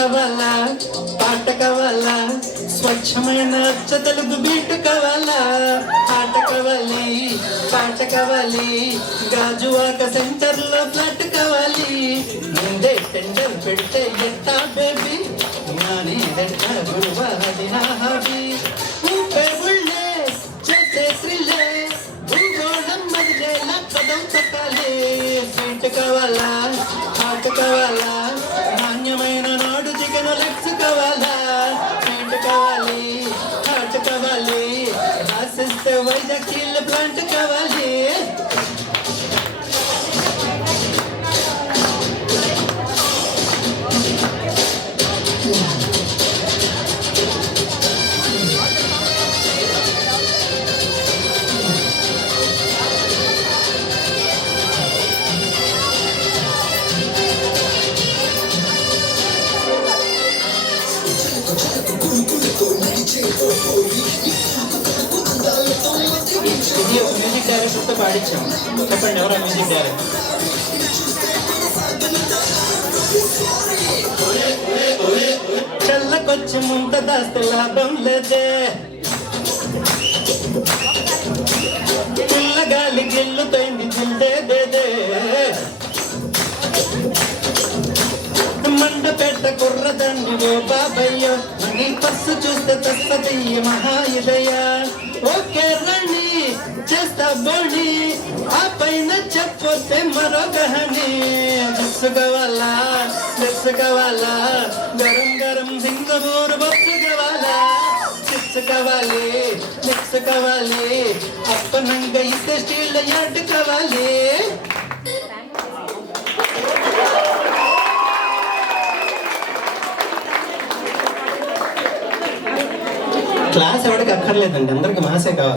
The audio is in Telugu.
కావాలా, పాట కావాలా, స్వచ్ఛమైన అచ్చ తెలుగు బీట్ కావాలా, ఆట కావాలి, పాట కావాలి, గాజువాక సెంటర్ లో ఫ్లాట్ కావాలి. ముందే టెండర్ పెడితే ఎట్టా బేబీ, నాని అది నా హాబీ. ఊపే ఉళ్ళే చేసే త్రిల్లే, భూగోళం మదిలేలా పదం తొక్కాలి. స్వీట్ కావాలా, పాట కావాలా, నాణ్యమైన నాడు చికెన్ లెగ్స్ కావాలా. స్వీట్ కావాలి, పాట కావాలి, రాసిస్తే వైజాగ్ స్టీల్ ప్లాంట్ కావాలి. ఇది ఒక మ్యూజిక్ డైరెక్టర్తో పాడించాం. చెప్పండి ఎవరా మ్యూజిక్ డైరెక్టర్? చల్లకొచ్చి ముంత దాస్తే లాభం లేదే, పిల్లగాలి గిల్లుతోంది జిల్లేదే. మండపేట కుర్రదండి ఓ బాబయ్యో, నీ పర్సు చూస్తే తస్తదయ్య మహాయుదయ. ఓకే రండి చేస్తా బోడి, ఆ పైన చెప్పొస్తే మరో కహాని. బస్సు కావాలా, బస్సు కావాలా, గరం గరం సింగపూర్ బస్సు కావాలా. చిప్స్ కావాలి, మిక్స్ కావాలి, అప్పనంగా ఇస్తే స్టీల్ యార్డ్ కావాలి. క్లాస్ ఎవరికి అక్కర్లేదండి, అందరికి మాసే కావాలి.